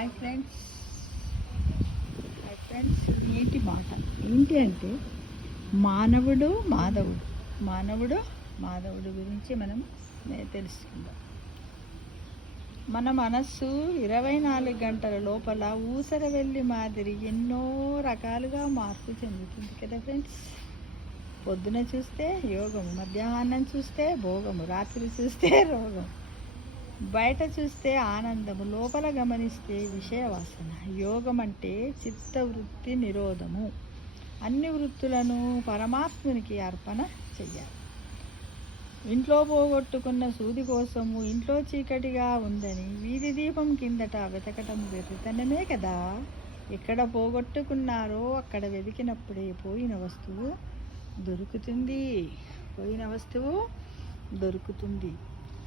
Hi friends. ఏంటి మాట ఏంటి అంటే మానవుడు మాధవుడు గురించి మనం తెలుసుకుందాం. మన మనస్సు 24 గంటల లోపల ఊసర వెళ్ళి మాదిరి ఎన్నో రకాలుగా మార్పు చెందుతుంది కదా ఫ్రెండ్స్. పొద్దున చూస్తే యోగము, మధ్యాహ్నం చూస్తే భోగము, రాత్రి చూస్తే రోగం, బయట చూస్తే ఆనందము, లోపల గమనిస్తే విషయ వాసన. యోగం అంటే చిత్తవృత్తి నిరోధము. అన్ని వృత్తులను పరమాత్మునికి అర్పణ చెయ్యాలి. ఇంట్లో పోగొట్టుకున్న సూది కోసము ఇంట్లో చీకటిగా ఉందని వీధి దీపం కిందట వెతకటం వెతుతనమే కదా. ఎక్కడ పోగొట్టుకున్నారో అక్కడ వెతికినప్పుడే పోయిన వస్తువు దొరుకుతుంది.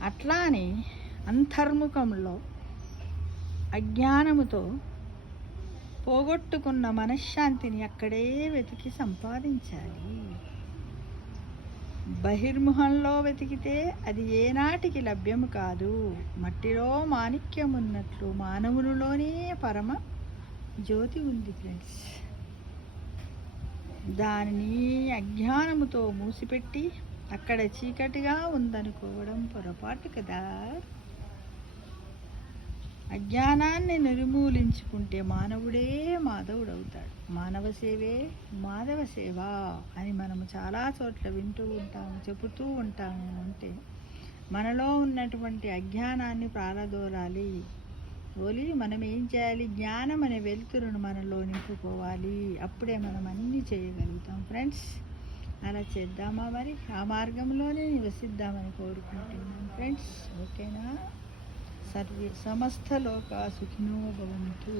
అట్లానే అంతర్ముఖంలో అజ్ఞానముతో పోగొట్టుకున్న మనశ్శాంతిని అక్కడే వెతికి సంపాదించాలి. బహిర్ముఖంలో వెతికితే అది ఏనాటికి లభ్యము కాదు. మట్టిలో మాణిక్యం ఉన్నట్లు మానవునిలోనే పరమ జ్యోతి ఉంది ఫ్రెండ్స్. దానిని అజ్ఞానముతో మూసిపెట్టి అక్కడ చీకటిగా ఉందనుకోవడం పొరపాటు కదా. అజ్ఞానాన్ని నిర్మూలించుకుంటే మానవుడే మాధవుడవుతాడు. మానవ సేవే మాధవ సేవ అని మనము చాలా చోట్ల వింటూ ఉంటాము, చెబుతూ ఉంటాము. అంటే మనలో ఉన్నటువంటి అజ్ఞానాన్ని ప్రారదోరాలి. మనం ఏం చేయాలి? జ్ఞానం అనే వెలుతురును మనలో నింపుకోవాలి. అప్పుడే మనం అన్నీ చేయగలుగుతాం ఫ్రెండ్స్. అలా చేద్దామా మరి? ఆ మార్గంలోనే నివసిద్దామని కోరుకుంటున్నాను ఫ్రెండ్స్. ఓకేనా? సమస్త లోకా సుఖినో భవంతు.